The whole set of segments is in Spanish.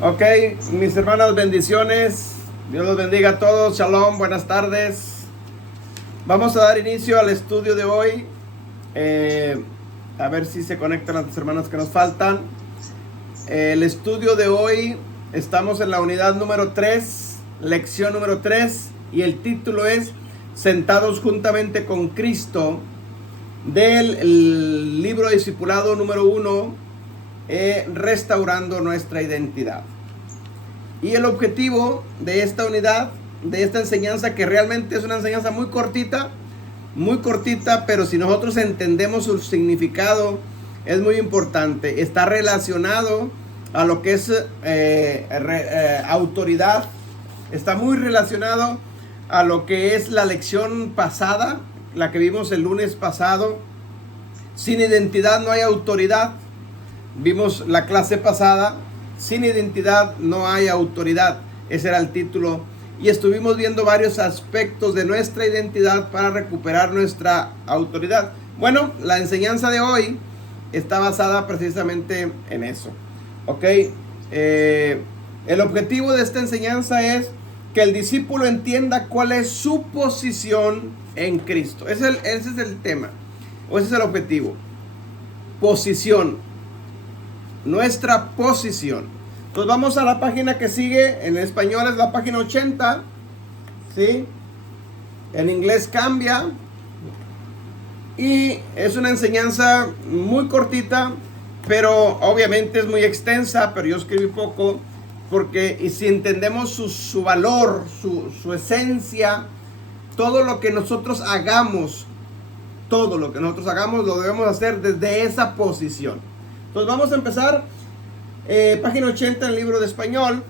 Ok, mis hermanas, bendiciones. Dios los bendiga a todos. Shalom, buenas tardes. Vamos a dar inicio al estudio de hoy. A ver si se conectan las hermanas que nos faltan. El estudio de hoy, estamos en la unidad número 3, lección número 3, y el título es Sentados juntamente con Cristo, del libro discipulado número 1, restaurando nuestra identidad. Y el objetivo de esta unidad, de esta enseñanza, que realmente es una enseñanza muy cortita, pero si nosotros entendemos su significado, es muy importante. Está relacionado a lo que es autoridad. Está muy relacionado a lo que es la lección pasada, la que vimos el lunes pasado. Sin identidad no hay autoridad. Vimos la clase pasada, sin identidad no hay autoridad. Ese era el título. Y estuvimos viendo varios aspectos de nuestra identidad para recuperar nuestra autoridad. Bueno, la enseñanza de hoy está basada precisamente en eso. Ok. El objetivo de esta enseñanza es que el discípulo entienda cuál es su posición en Cristo. Ese es el tema. O ese es el objetivo. Posición. Nuestra posición. Entonces vamos a la página que sigue. En español es la página 80. ¿Sí? En inglés cambia. Y es una enseñanza muy cortita, pero obviamente es muy extensa. Pero yo escribí poco, porque y si entendemos su valor, su esencia, todo lo que nosotros hagamos lo debemos hacer desde esa posición. Entonces vamos a empezar. Página 80 en el libro de español.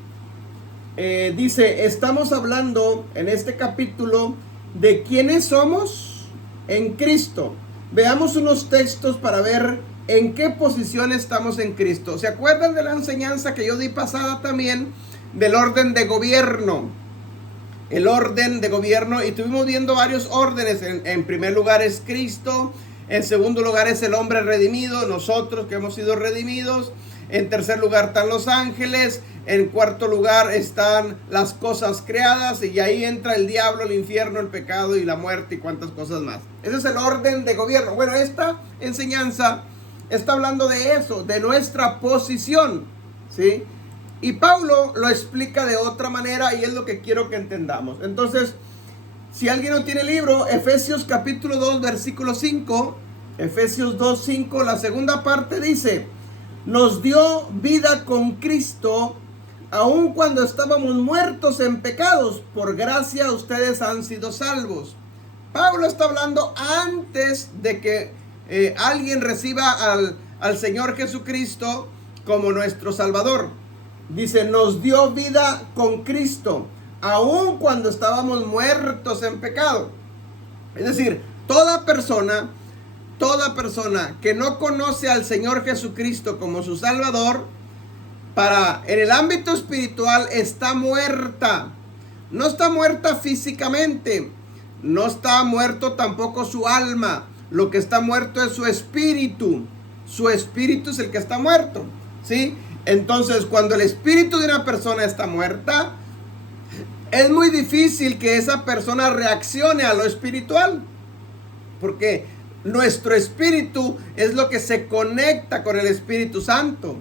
Dice, estamos hablando en este capítulo de quiénes somos en Cristo. Veamos unos textos para ver en qué posición estamos en Cristo. ¿Se acuerdan de la enseñanza que yo di pasada también del orden de gobierno? El orden de gobierno, y estuvimos viendo varios órdenes. En primer lugar es Cristo. En segundo lugar es el hombre redimido, nosotros que hemos sido redimidos. En tercer lugar están los ángeles. En cuarto lugar están las cosas creadas. Y ahí entra el diablo, el infierno, el pecado y la muerte y cuantas cosas más. Ese es el orden de gobierno. Bueno, esta enseñanza está hablando de eso, de nuestra posición, ¿sí? Y Pablo lo explica de otra manera y es lo que quiero que entendamos. Entonces, si alguien no tiene libro, Efesios capítulo 2, versículo 5, Efesios 2, 5, la segunda parte dice, nos dio vida con Cristo, aun cuando estábamos muertos en pecados, por gracia ustedes han sido salvos. Pablo está hablando antes de que alguien reciba al Señor Jesucristo como nuestro Salvador. Dice, nos dio vida con Cristo, aun cuando estábamos muertos en pecado. Es decir, toda persona que no conoce al Señor Jesucristo como su Salvador, en el ámbito espiritual está muerta. No está muerta físicamente, no está muerto tampoco su alma. Lo que está muerto es su espíritu. Su espíritu es el que está muerto, ¿sí? Entonces, cuando el espíritu de una persona está muerta, es muy difícil que esa persona reaccione a lo espiritual, porque nuestro espíritu es lo que se conecta con el Espíritu Santo.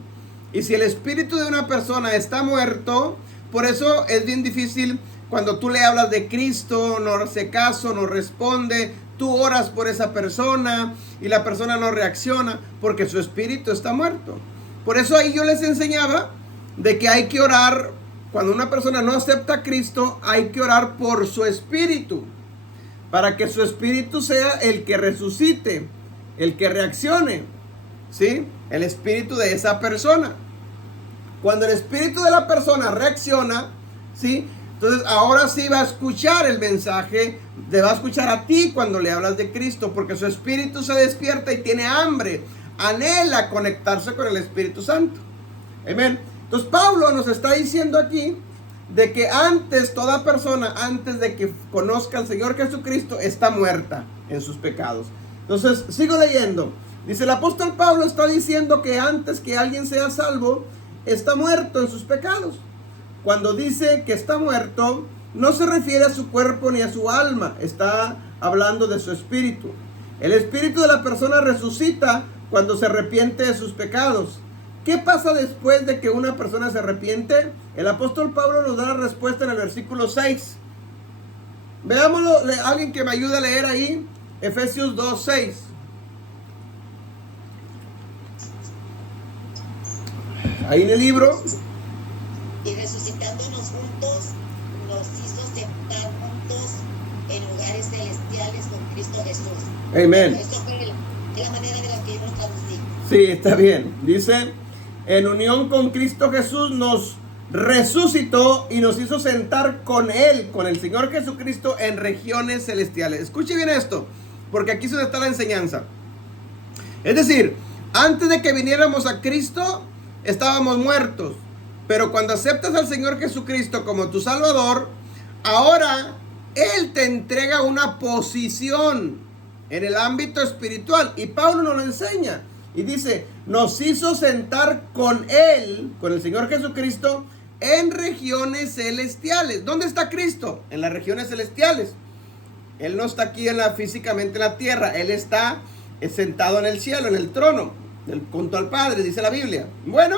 Y si el espíritu de una persona está muerto, por eso es bien difícil cuando tú le hablas de Cristo, no hace caso, no responde. Tú oras por esa persona y la persona no reacciona porque su espíritu está muerto. Por eso ahí yo les enseñaba de que hay que orar. Cuando una persona no acepta a Cristo, hay que orar por su espíritu, para que su espíritu sea el que resucite, el que reaccione, ¿sí? El espíritu de esa persona. Cuando el espíritu de la persona reacciona, ¿sí? Entonces ahora sí va a escuchar el mensaje, te va a escuchar a ti cuando le hablas de Cristo, porque su espíritu se despierta y tiene hambre, anhela conectarse con el Espíritu Santo. Amén. Entonces Pablo nos está diciendo aquí de que toda persona antes de que conozca al Señor Jesucristo está muerta en sus pecados. Entonces sigo leyendo. Dice el apóstol Pablo está diciendo que antes que alguien sea salvo, está muerto en sus pecados. Cuando dice que está muerto, no se refiere a su cuerpo ni a su alma, está hablando de su espíritu. El espíritu de la persona resucita cuando se arrepiente de sus pecados. ¿Qué pasa después de que una persona se arrepiente? El apóstol Pablo nos da la respuesta en el versículo 6. Veámoslo, alguien que me ayude a leer ahí, Efesios 2:6. Ahí en el libro. Y resucitándonos juntos, nos hizo sentar juntos en lugares celestiales con Cristo Jesús. Amén. Eso fue la manera de la que yo lo traducí. Sí, está bien. Dice, en unión con Cristo Jesús nos resucitó y nos hizo sentar con Él, con el Señor Jesucristo, en regiones celestiales. Escuche bien esto, porque aquí es donde está la enseñanza. Es decir, antes de que viniéramos a Cristo, estábamos muertos. Pero cuando aceptas al Señor Jesucristo como tu Salvador, ahora Él te entrega una posición en el ámbito espiritual. Y Pablo nos lo enseña. Y dice, nos hizo sentar con Él, con el Señor Jesucristo, en regiones celestiales. ¿Dónde está Cristo? En las regiones celestiales. Él no está aquí físicamente en la tierra. Él está sentado en el cielo, en el trono, junto al Padre, dice la Biblia. Bueno,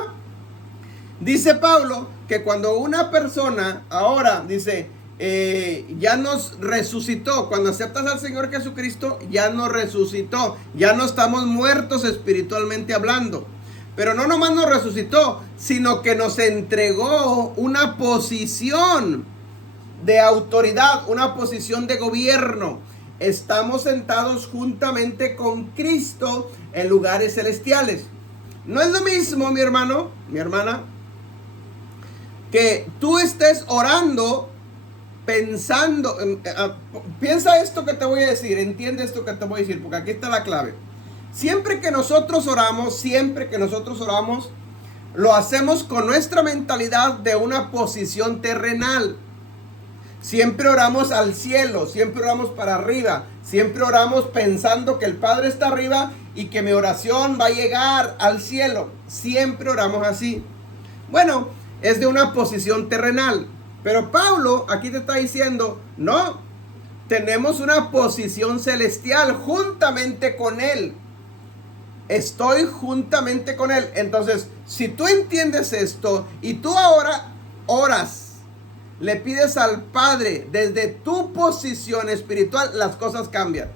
dice Pablo que cuando una persona ahora dice, ya nos resucitó, cuando aceptas al Señor Jesucristo, ya nos resucitó, ya no estamos muertos espiritualmente hablando. Pero no nomás nos resucitó, sino que nos entregó una posición de autoridad, una posición de gobierno. Estamos sentados juntamente con Cristo en lugares celestiales. No es lo mismo, mi hermano, mi hermana, que tú estés orando pensando, piensa esto que te voy a decir, entiende esto que te voy a decir, porque aquí está la clave. Siempre que nosotros oramos, lo hacemos con nuestra mentalidad de una posición terrenal. Siempre oramos al cielo, siempre oramos para arriba, siempre oramos pensando que el Padre está arriba y que mi oración va a llegar al cielo. Siempre oramos así. Bueno, es de una posición terrenal. Pero Pablo aquí te está diciendo, no, tenemos una posición celestial juntamente con Él. Estoy juntamente con Él. Entonces, si tú entiendes esto y tú ahora oras, le pides al Padre desde tu posición espiritual, las cosas cambian.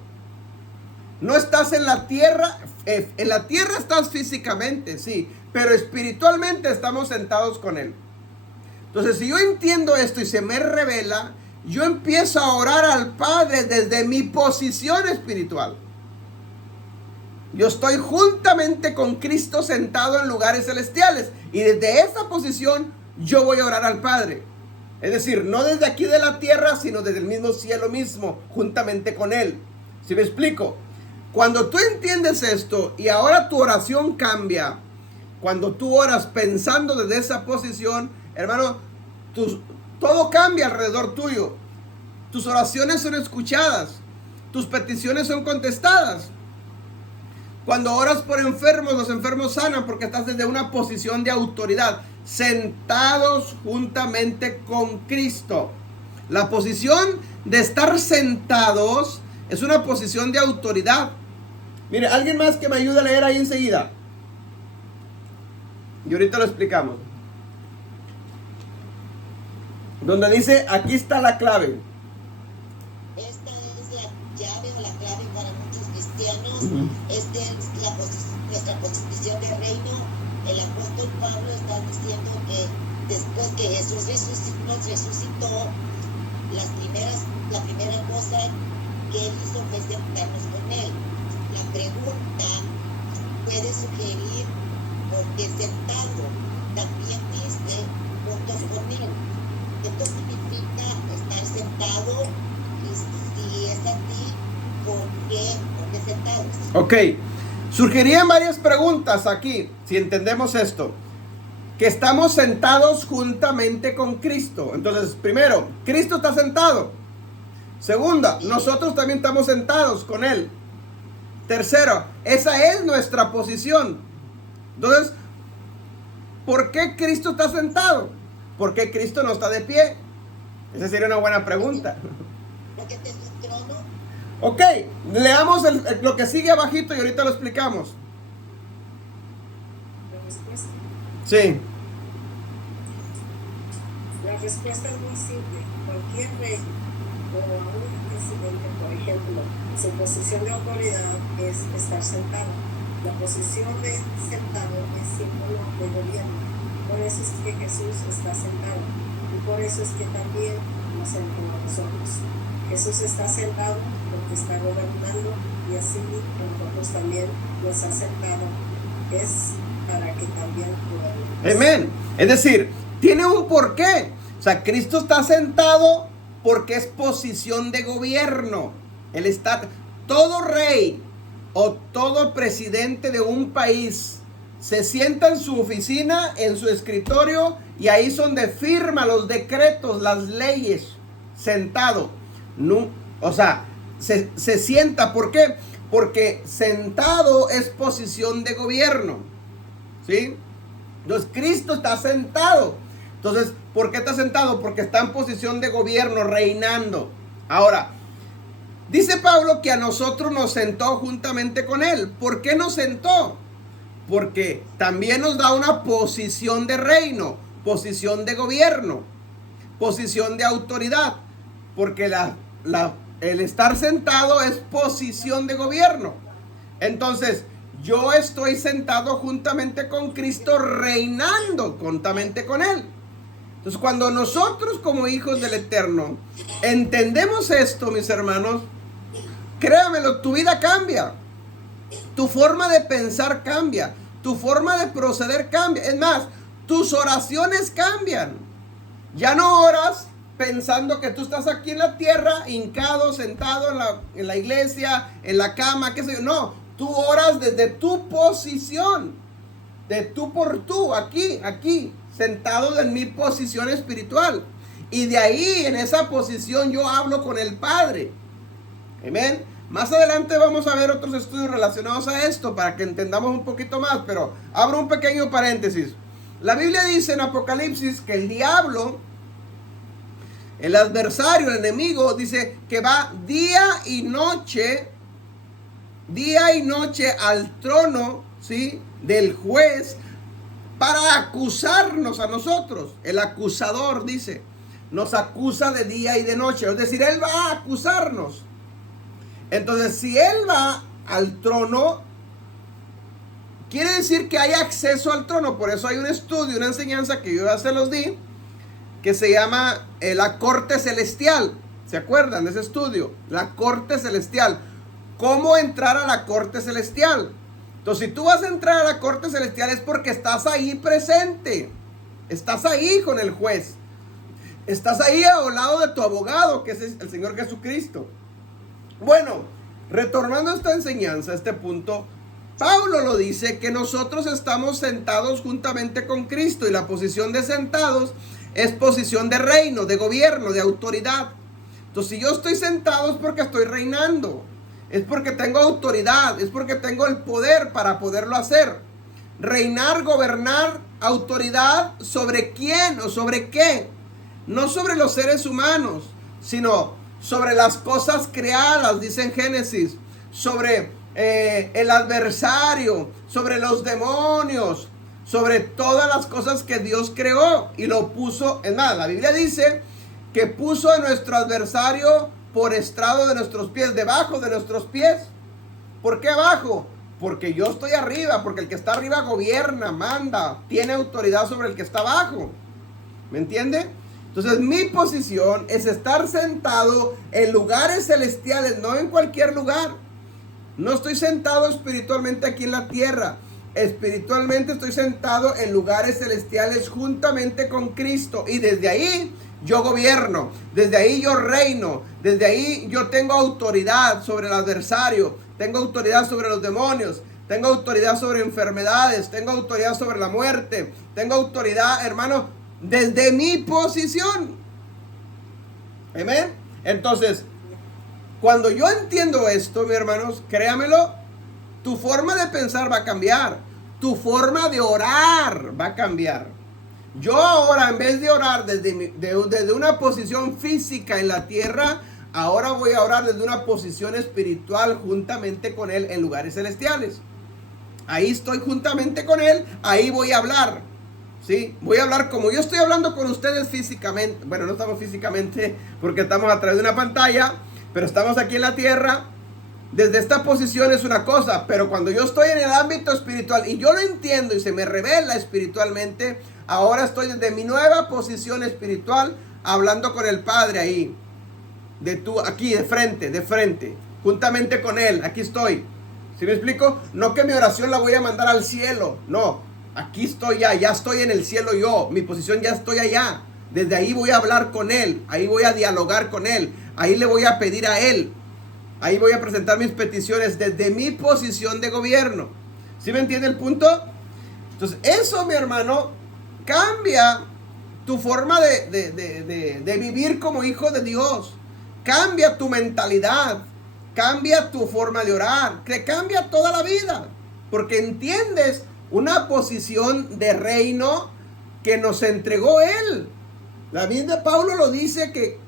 No estás en la tierra estás físicamente, sí, pero espiritualmente estamos sentados con Él. Entonces, si yo entiendo esto y se me revela, yo empiezo a orar al Padre desde mi posición espiritual. Yo estoy juntamente con Cristo sentado en lugares celestiales. Y desde esa posición yo voy a orar al Padre. Es decir, no desde aquí de la tierra, sino desde el mismo cielo mismo, juntamente con Él. ¿Sí me explico? Cuando tú entiendes esto y ahora tu oración cambia, cuando tú oras pensando desde esa posición, hermano, todo cambia alrededor tuyo. Tus oraciones son escuchadas. Tus peticiones son contestadas. Cuando oras por enfermos, los enfermos sanan porque estás desde una posición de autoridad, sentados juntamente con Cristo. La posición de estar sentados es una posición de autoridad. Mire, alguien más que me ayude a leer ahí enseguida. Y ahorita lo explicamos. Donde dice, aquí está la clave. Esta es la llave o la clave para muchos cristianos. Esta es nuestra posición de reino. El apóstol Pablo está diciendo que después que Jesús nos resucitó, la primera cosa que Él hizo fue sentarnos con Él. La pregunta puede sugerir por qué sentado. También dice juntos con Él. Esto significa estar sentado, y si es así, ¿por qué sentados? Ok, surgirían varias preguntas aquí, si entendemos esto. Que estamos sentados juntamente con Cristo. Entonces, primero, Cristo está sentado. Segunda, nosotros también estamos sentados con Él. Tercero, esa es nuestra posición. Entonces, ¿por qué Cristo está sentado? ¿Por qué Cristo no está de pie? Esa sería una buena pregunta. Porque este es un trono. Ok, leamos lo que sigue abajito y ahorita lo explicamos. La respuesta. Sí. La respuesta es muy simple. Cualquier rey o aún el presidente, por ejemplo, su posición de autoridad es estar sentado. La posición de sentado es símbolo de gobierno. Por eso es que Jesús está sentado. Y por eso es que también nos sentamos nosotros. Jesús está sentado porque está gobernando y así nosotros también nos ha sentado. Es para que también gobernemos. Amén. Es decir, tiene un porqué. O sea, Cristo está sentado porque es posición de gobierno. Él está, todo rey o todo presidente de un país se sienta en su oficina, en su escritorio, y ahí es donde firma los decretos, las leyes, sentado. No, o sea, se sienta. ¿Por qué? Porque sentado es posición de gobierno. ¿Sí? Entonces Cristo está sentado. Entonces, ¿por qué está sentado? Porque está en posición de gobierno, reinando. Ahora, dice Pablo que a nosotros nos sentó juntamente con él. ¿Por qué nos sentó? Porque también nos da una posición de reino, posición de gobierno, posición de autoridad. Porque el estar sentado es posición de gobierno. Entonces, yo estoy sentado juntamente con Cristo, reinando juntamente con él. Entonces, cuando nosotros como hijos del Eterno entendemos esto, mis hermanos, créamelo, tu vida cambia. Tu forma de pensar cambia. Tu forma de proceder cambia. Es más, tus oraciones cambian. Ya no oras pensando que tú estás aquí en la tierra, hincado, sentado en la iglesia, en la cama, qué sé yo. No, tú oras desde tu posición. De tú por tú, aquí, sentado en mi posición espiritual. Y de ahí, en esa posición, yo hablo con el Padre. Amén. Más adelante vamos a ver otros estudios relacionados a esto para que entendamos un poquito más, pero abro un pequeño paréntesis. La Biblia dice en Apocalipsis que el diablo, el adversario, el enemigo, dice que va día y noche al trono, ¿sí?, del juez para acusarnos a nosotros. El acusador, dice, nos acusa de día y de noche. Es decir, él va a acusarnos. Entonces, si él va al trono, quiere decir que hay acceso al trono. Por eso hay un estudio, una enseñanza que yo ya se los di, que se llama la corte celestial. ¿Se acuerdan de ese estudio? La corte celestial. ¿Cómo entrar a la corte celestial? Entonces, si tú vas a entrar a la corte celestial es porque estás ahí presente. Estás ahí con el juez. Estás ahí al lado de tu abogado, que es el Señor Jesucristo. Bueno, retornando a esta enseñanza, a este punto, Pablo lo dice que nosotros estamos sentados juntamente con Cristo, y la posición de sentados es posición de reino, de gobierno, de autoridad. Entonces, si yo estoy sentado es porque estoy reinando, es porque tengo autoridad, es porque tengo el poder para poderlo hacer. Reinar, gobernar, autoridad, ¿sobre quién o sobre qué? No sobre los seres humanos, sino sobre las cosas creadas, dice en Génesis, sobre el adversario, sobre los demonios, sobre todas las cosas que Dios creó y lo puso. Es más, la Biblia dice que puso a nuestro adversario por estrado de nuestros pies, debajo de nuestros pies. ¿Por qué abajo? Porque yo estoy arriba, porque el que está arriba gobierna, manda, tiene autoridad sobre el que está abajo. ¿Me entiende? Entonces, mi posición es estar sentado en lugares celestiales, no en cualquier lugar. No estoy sentado espiritualmente aquí en la tierra. Espiritualmente estoy sentado en lugares celestiales juntamente con Cristo. Y desde ahí yo gobierno, desde ahí yo reino, desde ahí yo tengo autoridad sobre el adversario, tengo autoridad sobre los demonios, tengo autoridad sobre enfermedades, tengo autoridad sobre la muerte, tengo autoridad, hermano, desde mi posición. Amén. Entonces, cuando yo entiendo esto, mis hermanos, créamelo, tu forma de pensar va a cambiar. tu forma de orar va a cambiar. Yo ahora, en vez de orar desde una posición física en la tierra, ahora voy a orar desde una posición espiritual juntamente con Él en lugares celestiales. Ahí estoy juntamente con Él, ahí voy a hablar. ¿Sí? Voy a hablar como yo estoy hablando con ustedes físicamente. Bueno, no estamos físicamente porque estamos a través de una pantalla, pero estamos aquí en la tierra. Desde esta posición es una cosa, pero cuando yo estoy en el ámbito espiritual y yo lo entiendo y se me revela espiritualmente, ahora estoy desde mi nueva posición espiritual hablando con el Padre ahí. Aquí de frente, juntamente con Él. Aquí estoy. ¿Sí me explico? No que mi oración la voy a mandar al cielo. No, aquí estoy ya estoy en el cielo yo. Mi posición ya estoy allá. Desde ahí voy a hablar con Él. Ahí voy a dialogar con Él. Ahí le voy a pedir a Él. Ahí voy a presentar mis peticiones desde mi posición de gobierno. ¿Sí me entiende el punto? Entonces, eso, mi hermano, cambia tu forma de vivir como hijo de Dios. Cambia tu mentalidad. Cambia tu forma de orar. Que cambia toda la vida. Porque entiendes una posición de reino que nos entregó Él. La Biblia de Pablo lo dice que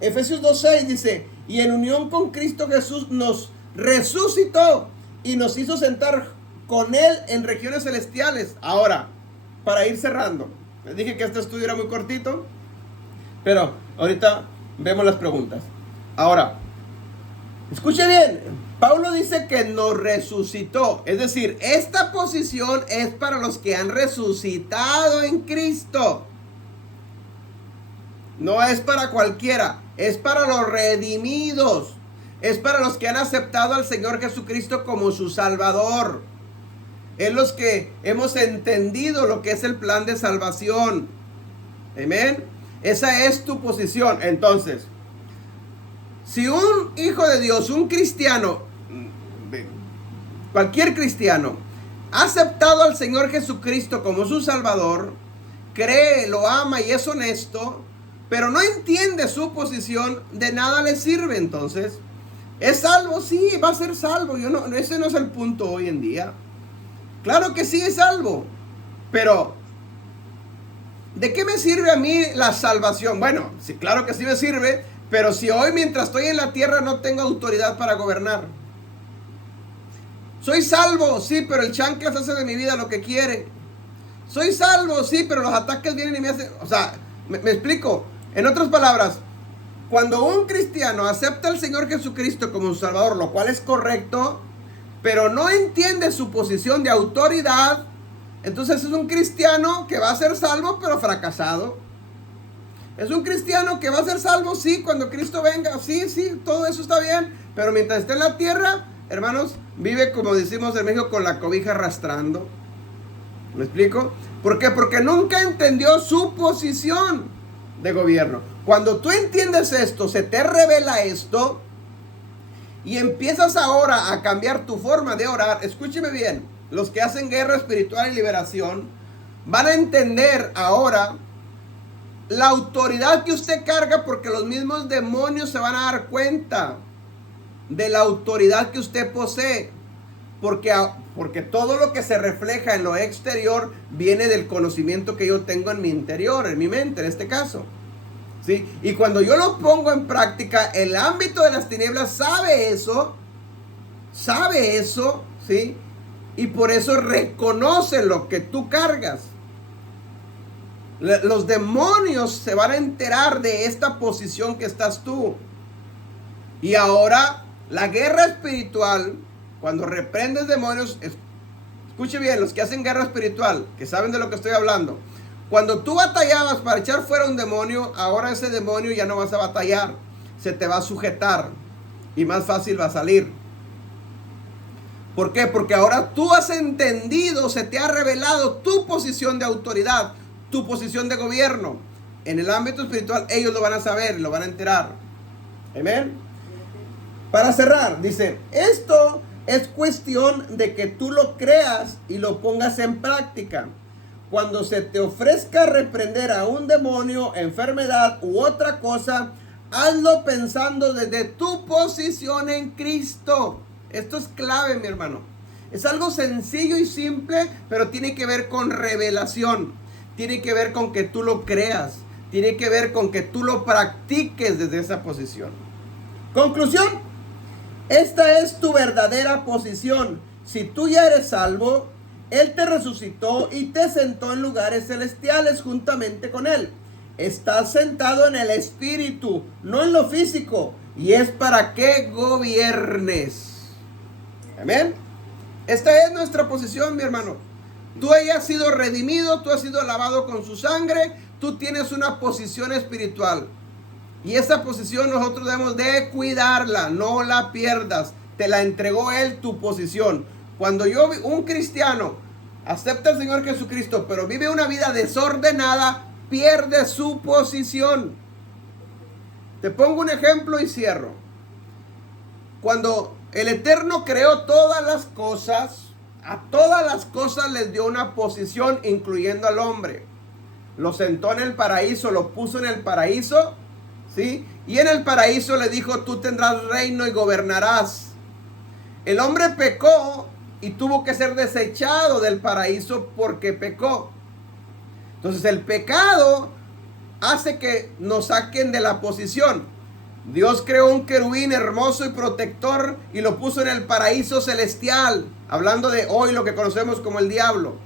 Efesios 2:6 dice: y en unión con Cristo Jesús nos resucitó y nos hizo sentar con Él en regiones celestiales. Ahora, para ir cerrando, les dije que este estudio era muy cortito, pero ahorita vemos las preguntas. Ahora, escuche bien, Pablo dice que nos resucitó, es decir, esta posición es para los que han resucitado en Cristo. No es para cualquiera, es para los redimidos, es para los que han aceptado al Señor Jesucristo como su Salvador. Es los que hemos entendido lo que es el plan de salvación. Amén. Esa es tu posición. Entonces, si un hijo de Dios, un cristiano, cualquier cristiano, ha aceptado al Señor Jesucristo como su Salvador, cree, lo ama y es honesto, pero no entiende su posición, de nada le sirve. Entonces, ¿es salvo? Sí, va a ser salvo. Ese no es el punto hoy en día. Claro que sí es salvo, pero ¿de qué me sirve a mí la salvación? Bueno, sí, claro que sí me sirve, pero si hoy mientras estoy en la tierra no tengo autoridad para gobernar. Soy salvo, sí, pero el chanclas hace de mi vida lo que quiere. Soy salvo, sí, pero los ataques vienen y me hacen... O sea, me explico. En otras palabras, cuando un cristiano acepta al Señor Jesucristo como su Salvador, lo cual es correcto, pero no entiende su posición de autoridad, entonces es un cristiano que va a ser salvo, pero fracasado. Es un cristiano que va a ser salvo, sí, cuando Cristo venga, sí, todo eso está bien, pero mientras esté en la tierra, hermanos, vive, como decimos en México, con la cobija arrastrando. ¿Me explico? ¿Por qué? Porque nunca entendió su posición de gobierno. Cuando tú entiendes esto, se te revela esto y empiezas ahora a cambiar tu forma de orar. Escúcheme bien, los que hacen guerra espiritual y liberación van a entender ahora la autoridad que usted carga, porque los mismos demonios se van a dar cuenta de la autoridad que usted posee. Porque todo lo que se refleja en lo exterior viene del conocimiento que yo tengo en mi interior, en mi mente en este caso. ¿Sí? Y cuando yo lo pongo en práctica, el ámbito de las tinieblas sabe eso, ¿sí? Y por eso reconoce lo que tú cargas. Los demonios se van a enterar de esta posición que estás tú. Y ahora, la guerra espiritual, cuando reprendes demonios, escuche bien, los que hacen guerra espiritual, que saben de lo que estoy hablando. Cuando tú batallabas para echar fuera un demonio, ahora ese demonio ya no vas a batallar. Se te va a sujetar y más fácil va a salir. ¿Por qué? Porque ahora tú has entendido, se te ha revelado tu posición de autoridad, tu posición de gobierno. En el ámbito espiritual ellos lo van a saber, lo van a enterar. Amén. Para cerrar, dice, esto es cuestión de que tú lo creas y lo pongas en práctica. Cuando se te ofrezca reprender a un demonio, enfermedad u otra cosa, hazlo pensando desde tu posición en Cristo. Esto es clave, mi hermano. Es algo sencillo y simple, pero tiene que ver con revelación. Tiene que ver con que tú lo creas. Tiene que ver con que tú lo practiques desde esa posición. Conclusión. Esta es tu verdadera posición. Si tú ya eres salvo, Él te resucitó y te sentó en lugares celestiales juntamente con Él. Estás sentado en el espíritu, no en lo físico. Y es para que gobiernes. Amén. Esta es nuestra posición, mi hermano. Tú hayas sido redimido, tú has sido lavado con su sangre, tú tienes una posición espiritual. Y esa posición nosotros debemos de cuidarla, no la pierdas. Te la entregó Él, tu posición. Cuando un cristiano acepta al Señor Jesucristo, pero vive una vida desordenada, pierde su posición. Te pongo un ejemplo y cierro. Cuando el Eterno creó todas las cosas, a todas las cosas les dio una posición, incluyendo al hombre. Lo sentó en el paraíso, lo puso en el paraíso, ¿sí? Y en el paraíso le dijo, tú tendrás reino y gobernarás. El hombre pecó y tuvo que ser desechado del paraíso porque pecó. Entonces el pecado hace que nos saquen de la posición. Dios creó un querubín hermoso y protector y lo puso en el paraíso celestial, hablando de hoy lo que conocemos como el diablo.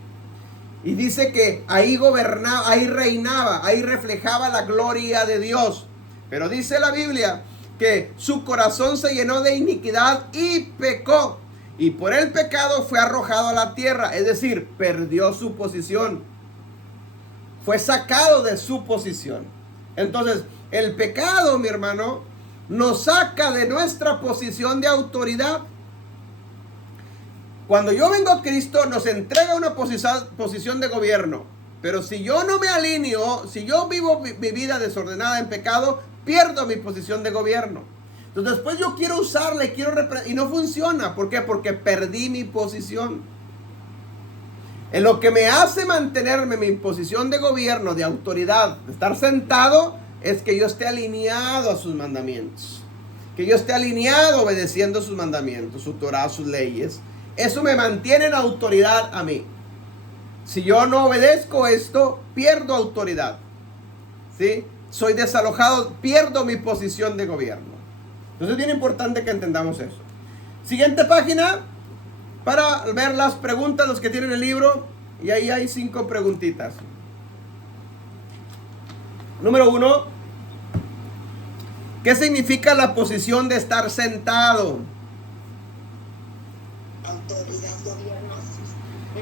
Y dice que ahí gobernaba, ahí reinaba, ahí reflejaba la gloria de Dios. Pero dice la Biblia que su corazón se llenó de iniquidad y pecó. Y por el pecado fue arrojado a la tierra, es decir, perdió su posición. Fue sacado de su posición. Entonces, el pecado, mi hermano, nos saca de nuestra posición de autoridad. Cuando yo vengo a Cristo, nos entrega una posición de gobierno. Pero si yo no me alineo, si yo vivo mi vida desordenada en pecado, pierdo mi posición de gobierno. Entonces después yo quiero usarla y no funciona. ¿Por qué? Porque perdí mi posición. En lo que me hace mantenerme en mi posición de gobierno, de autoridad, de estar sentado, es que yo esté alineado a sus mandamientos. Que yo esté alineado obedeciendo sus mandamientos, su Torah, sus leyes. Eso me mantiene en autoridad a mí. Si yo no obedezco esto, pierdo autoridad. ¿Sí? Soy desalojado, pierdo mi posición de gobierno. Entonces es bien importante que entendamos eso. Siguiente página. Para ver las preguntas, los que tienen el libro. Y ahí hay 5 preguntitas. Número 1. ¿Qué significa la posición de estar sentado? Autoridad, gobierno.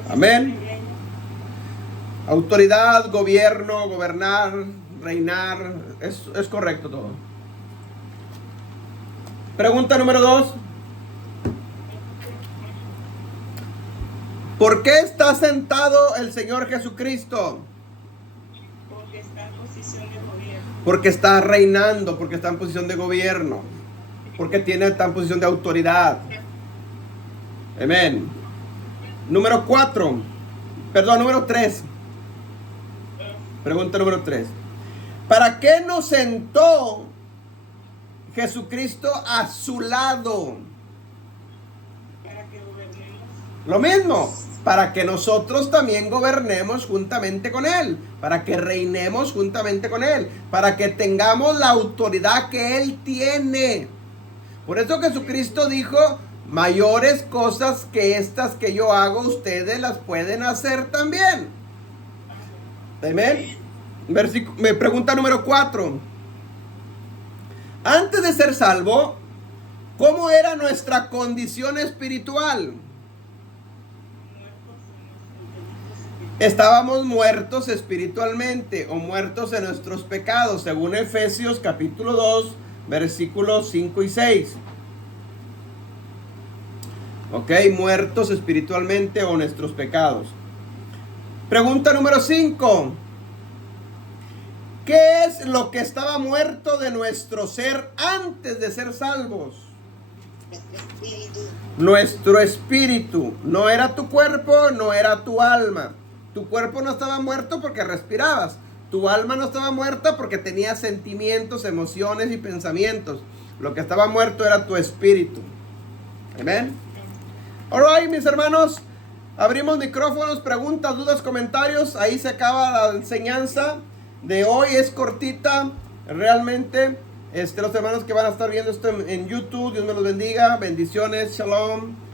Amén. Autoridad, gobierno, gobernar, reinar. Es correcto todo. Pregunta número 2. ¿Por qué está sentado el Señor Jesucristo? Porque está en posición de gobierno. Porque está reinando, porque está en posición de gobierno, porque está en posición de autoridad. Amén. Número 3. Pregunta número 3. ¿Para qué nos sentó Jesucristo a su lado? Para que gobernemos. Lo mismo, para que nosotros también gobernemos juntamente con Él, para que reinemos juntamente con Él, para que tengamos la autoridad que Él tiene. Por eso Jesucristo dijo, mayores cosas que estas que yo hago, ustedes las pueden hacer también. Amén. Me pregunta número 4. Antes de ser salvo, ¿cómo era nuestra condición espiritual? Estábamos muertos espiritualmente o muertos en nuestros pecados, según Efesios capítulo 2, versículos 5 y 6. Ok, muertos espiritualmente o nuestros pecados. Pregunta número 5. ¿Qué es lo que estaba muerto de nuestro ser antes de ser salvos? Nuestro espíritu. No era tu cuerpo, no era tu alma. Tu cuerpo no estaba muerto porque respirabas. Tu alma no estaba muerta porque tenías sentimientos, emociones y pensamientos. Lo que estaba muerto era tu espíritu. Amén. Alright, mis hermanos, abrimos micrófonos, preguntas, dudas, comentarios. Ahí se acaba la enseñanza de hoy. Es cortita, realmente. Los hermanos que van a estar viendo esto en YouTube, Dios me los bendiga. Bendiciones, shalom.